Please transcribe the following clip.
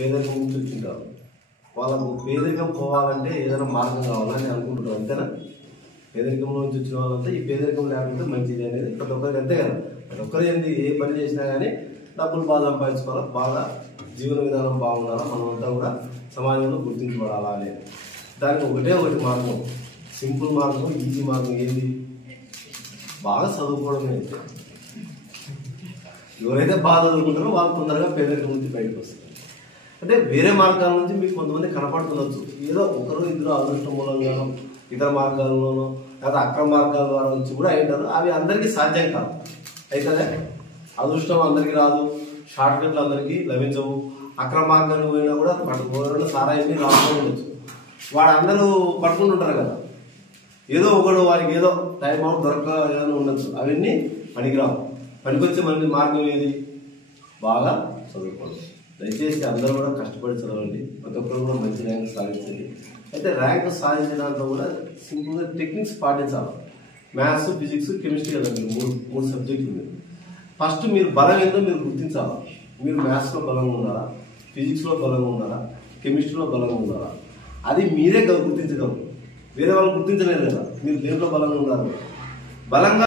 పేదరికం నుంచి వచ్చింటారు. వాళ్ళకు పేదరికం పోవాలంటే ఏదైనా మార్గం కావాలని అనుకుంటున్నారు, అంతేనా? పేదరికంలో నుంచి వచ్చిన వాళ్ళంతా ఈ పేదరికం లేకపోతే మంచిది అనేది ప్రతి ఒక్కరికి అంతే కదా. ప్రతి ఒక్కరు ఏంటి, ఏ పని చేసినా కానీ డబ్బులు బాగా సంపాదించుకోవాలా, బాగా జీవన విధానం బాగుండాలా, మనమంతా కూడా సమాజంలో గుర్తించబడాలా అనేది. దానికి ఒకటి మార్గం, సింపుల్ మార్గం, ఈజీ మార్గం ఏంది? బాగా చదువుకోవడమే. ఎవరైతే బాగా చదువుకుంటారో వాళ్ళు తొందరగా పేదరికం నుంచి బయటకు వస్తారు. అంటే వేరే మార్గాల నుంచి మీకు కొంతమంది కనపడుతుండొచ్చు, ఏదో ఒకరు ఇద్దరు అదృష్టం మూలంగానో ఇతర మార్గాల్లోనో లేదా అక్రమ మార్గాల ద్వారా వచ్చి కూడా అయింటారు. అవి అందరికీ సాధ్యం కాదు. అయితే అదృష్టం అందరికీ రాదు, షార్ట్ కట్లు అందరికీ లభించవు. అక్రమ మార్గాలు పోయినా కూడా పట్టుకోవడం సారాయిని రాకుండా ఉండొచ్చు. వాడు అందరూ పట్టుకుంటుంటారు కదా, ఏదో ఒకడు వారికి ఏదో టైం అవుట్ దొరక ఏదైనా ఉండొచ్చు. అవన్నీ పనికిరావు. పనికొచ్చే మంచి మార్గం ఏది? బాగా చదువుకోవడం. దయచేసి అందరూ కూడా కష్టపడి చదవండి, ప్రతి ఒక్కరు కూడా మంచి ర్యాంక్ సాధించండి. అయితే ర్యాంక్ సాధించడంతో కూడా సింపుల్గా టెక్నిక్స్ పాటించాలి. మ్యాథ్స్, ఫిజిక్స్, కెమిస్ట్రీ కదండి, మూడు సబ్జెక్టులు మీరు. ఫస్ట్ మీరు బలం ఏందో మీరు గుర్తించాలి. మీరు మ్యాథ్స్లో బలంగా ఉన్నారా, ఫిజిక్స్లో బలంగా ఉన్నారా, కెమిస్ట్రీలో బలంగా ఉన్నారా? అది మీరే గుర్తించగలరు, వేరే వాళ్ళు గుర్తించలేరు కదా మీరు దేంట్లో బలంగా ఉన్నారు. బలంగా